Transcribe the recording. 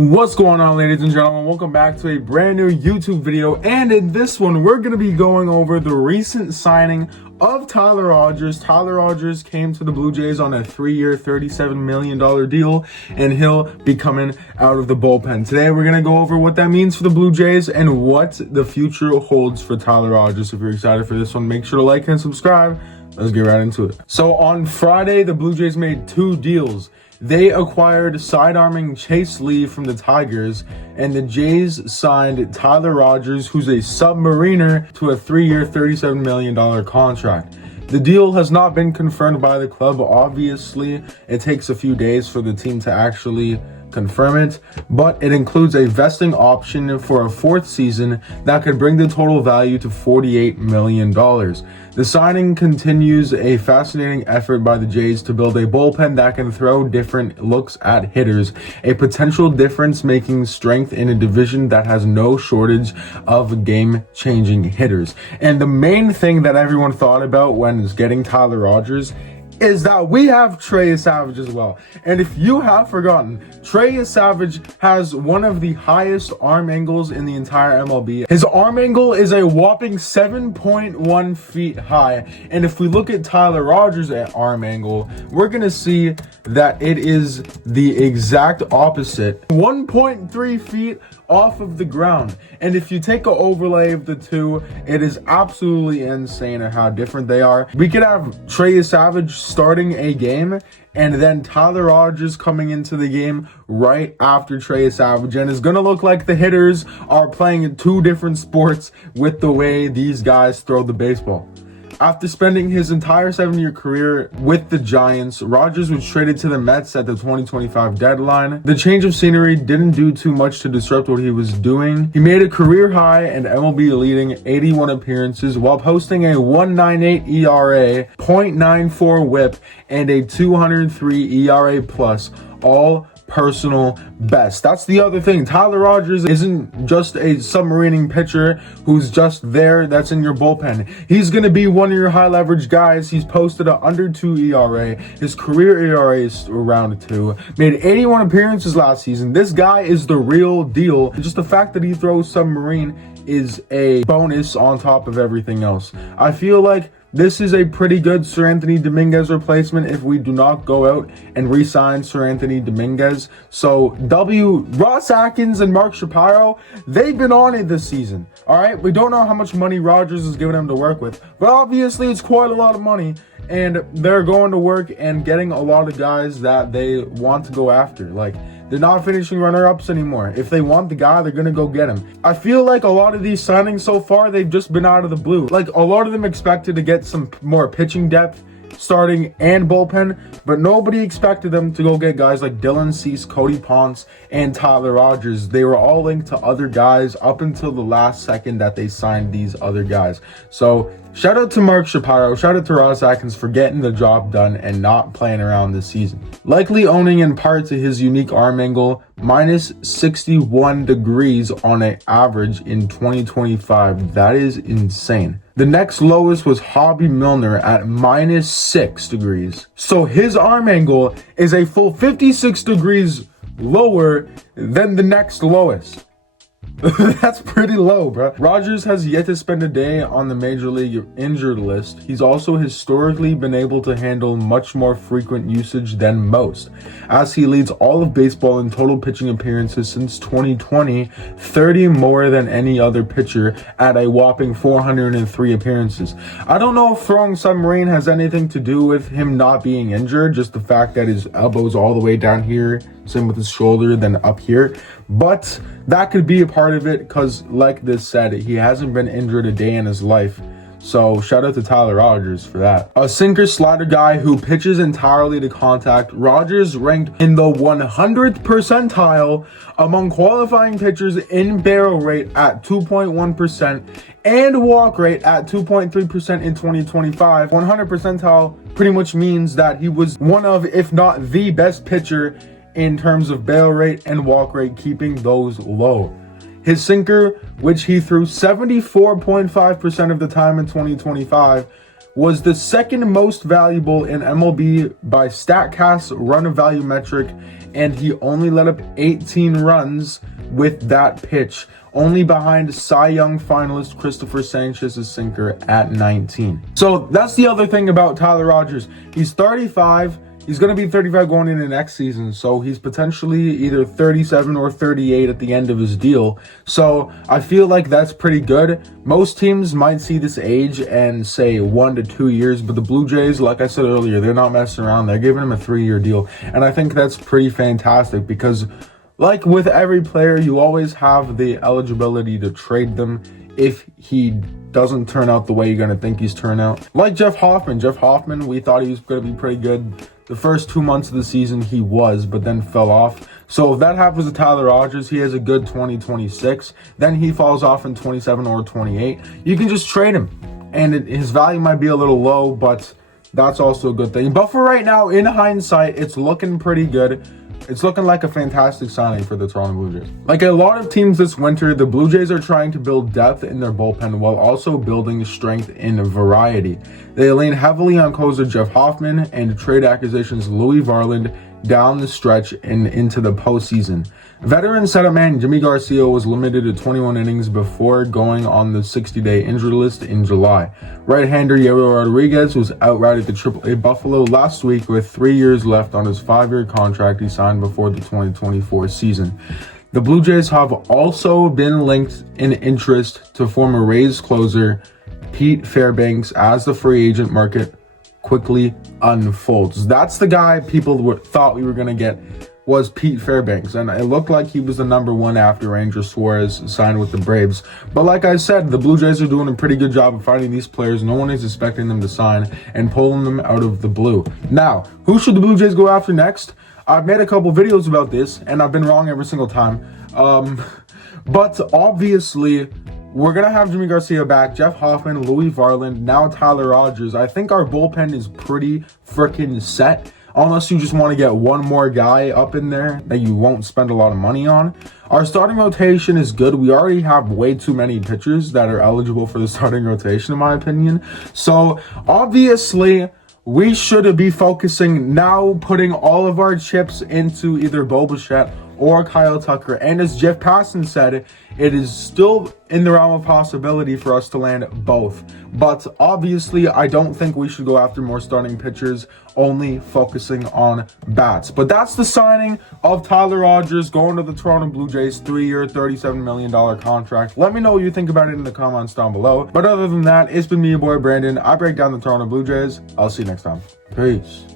What's going on, ladies and gentlemen? Welcome back to a brand new YouTube video, and in this one we're going to be going over the recent signing of Tyler Rogers. Tyler Rogers came to the Blue Jays on a 3-year, $37 million deal, and he'll be coming out of the bullpen. Today we're going to go over what that means for the Blue Jays and what the future holds for Tyler Rogers. If you're excited for this one, make sure to like and subscribe. Let's get right into it. So on Friday, the Blue Jays made two deals. They acquired sidearming Chase Lee from the Tigers, and the Jays signed Tyler Rogers, who's a submariner, to a 3-year, $37 million contract. The deal has not been confirmed by the club. Obviously, it takes a few days for the team to actually confirm it, but it includes a vesting option for a fourth season that could bring the total value to $48 million. The signing continues a fascinating effort by the Jays to build a bullpen that can throw different looks at hitters, a potential difference-making strength in a division that has no shortage of game-changing hitters. And the main thing that everyone thought about when getting Tyler Rogers is that we have Trey Savage as well. And if you have forgotten, Trey Savage has one of the highest arm angles in the entire MLB. His arm angle is a whopping 7.1 feet high. And if we look at Tyler Rogers' arm angle, we're going to see that it is the exact opposite. 1.3 feet off of the ground. And if you take an overlay of the two, it is absolutely insane at how different they are. We could have Trey Savage starting a game and then Tyler Rogers coming into the game right after Trey Savage, and it's gonna look like the hitters are playing two different sports with the way these guys throw the baseball. After spending his entire 7-year career with the Giants, Rogers was traded to the Mets at the 2025 deadline. The change of scenery didn't do too much to disrupt what he was doing. He made a career high and MLB leading 81 appearances while posting a 1.98 ERA, .94 WHIP, and a 203 ERA plus, all personal best. That's the other thing. Tyler Rogers isn't just a submarining pitcher who's just there that's in your bullpen. He's going to be one of your high leverage guys. He's posted a under 2 ERA. His career ERA is around 2. Made 81 appearances last season. This guy is the real deal. Just the fact that he throws submarine is a bonus on top of everything else. I feel like this is a pretty good Seranthony Dominguez replacement if we do not go out and re-sign Seranthony Dominguez. So Ross Atkins and Mark Shapiro, they've been on it this season. All right, we don't know how much money Rogers is giving them to work with, but obviously it's quite a lot of money, and they're going to work and getting a lot of guys that they want to go after. Like, they're not finishing runner-ups anymore. If they want the guy, they're going to go get him. I feel like a lot of these signings so far, they've just been out of the blue. Like, a lot of them expected to get some more pitching depth, starting and bullpen, but nobody expected them to go get guys like Dylan Cease, Cody Ponce, and Tyler Rogers. They were all linked to other guys up until the last second that they signed these other guys. So shout out to Mark Shapiro, shout out to Ross Atkins for getting the job done and not playing around this season. Likely owing in part to his unique arm angle, minus 61 degrees on an average in 2025. That is insane. The next lowest was Hobby Milner at minus 6 degrees. So his arm angle is a full 56 degrees lower than the next lowest. That's pretty low, bro. Rogers has yet to spend a day on the Major League injured list. He's also historically been able to handle much more frequent usage than most, as he leads all of baseball in total pitching appearances since 2020, 30 more than any other pitcher at a whopping 403 appearances. I don't know if throwing submarine has anything to do with him not being injured, just the fact that his elbow's all the way down here, same with his shoulder, then up here. But that could be a part of it because, like this said, he hasn't been injured a day in his life. So shout out to Tyler Rogers for that. A sinker slider guy who pitches entirely to contact, Rogers ranked in the 100th percentile among qualifying pitchers in barrel rate at 2.1% and walk rate at 2.3% in 2025. 100 percentile pretty much means that he was one of, if not the best pitcher in terms of barrel rate and walk rate, keeping those low. His sinker, which he threw 74.5% of the time in 2025, was the second most valuable in MLB by StatCast run value metric, and he only let up 18 runs with that pitch, only behind Cy Young finalist Christopher Sanchez's sinker at 19. So that's the other thing about Tyler Rogers. He's 35. He's going to be 35 going into next season, so he's potentially either 37 or 38 at the end of his deal. So I feel like that's pretty good. Most teams might see this age and say 1 to 2 years, but the Blue Jays, like I said earlier, they're not messing around. They're giving him a 3-year deal, and I think that's pretty fantastic because, like with every player, you always have the eligibility to trade them if he doesn't turn out the way you're going to think he's turned out. Like Jeff Hoffman. Jeff Hoffman, we thought he was going to be pretty good. The first 2 months of the season he was, but then fell off. So if that happens to Tyler Rogers, he has a good 2026. Then he falls off in 27 or 28. You can just trade him. And his value might be a little low, but that's also a good thing. But for right now, in hindsight, it's looking pretty good. It's looking like a fantastic signing for the Toronto Blue Jays. Like a lot of teams this winter, the Blue Jays are trying to build depth in their bullpen while also building strength in variety. They lean heavily on closer Jeff Hoffman and trade acquisitions Louis Varland down the stretch and into the postseason. Veteran setup man Jimmy Garcia was limited to 21 innings before going on the 60-day injury list in July. Right-hander Yero Rodriguez was outrighted to AAA Buffalo last week with 3 years left on his 5-year contract he signed before the 2024 season. The Blue Jays have also been linked in interest to former Rays closer Pete Fairbanks as the free agent market quickly unfolds. That's the guy people thought we were going to get, was Pete Fairbanks, and it looked like he was the number one after Ranger Suarez signed with the Braves. But like I said, the Blue Jays are doing a pretty good job of finding these players. No one is expecting them to sign and pulling them out of the blue. Now, who should the Blue Jays go after next? I've made a couple videos about this, and I've been wrong every single time. But obviously, we're going to have Jimmy Garcia back, Jeff Hoffman, Louis Varland, now Tyler Rogers. I think our bullpen is pretty freaking set, unless you just want to get one more guy up in there that you won't spend a lot of money on. Our starting rotation is good. We already have way too many pitchers that are eligible for the starting rotation, in my opinion. So, obviously, we should be focusing now, putting all of our chips into either Bo Bichette or Kyle Tucker. And as Jeff Passan said, it is still in the realm of possibility for us to land both. But obviously, I don't think we should go after more starting pitchers, only focusing on bats. But that's the signing of Tyler Rogers going to the Toronto Blue Jays, 3-year, $37 million contract. Let me know what you think about it in the comments down below. But other than that, it's been me, your boy Brandon. I break down the Toronto Blue Jays. I'll see you next time. Peace.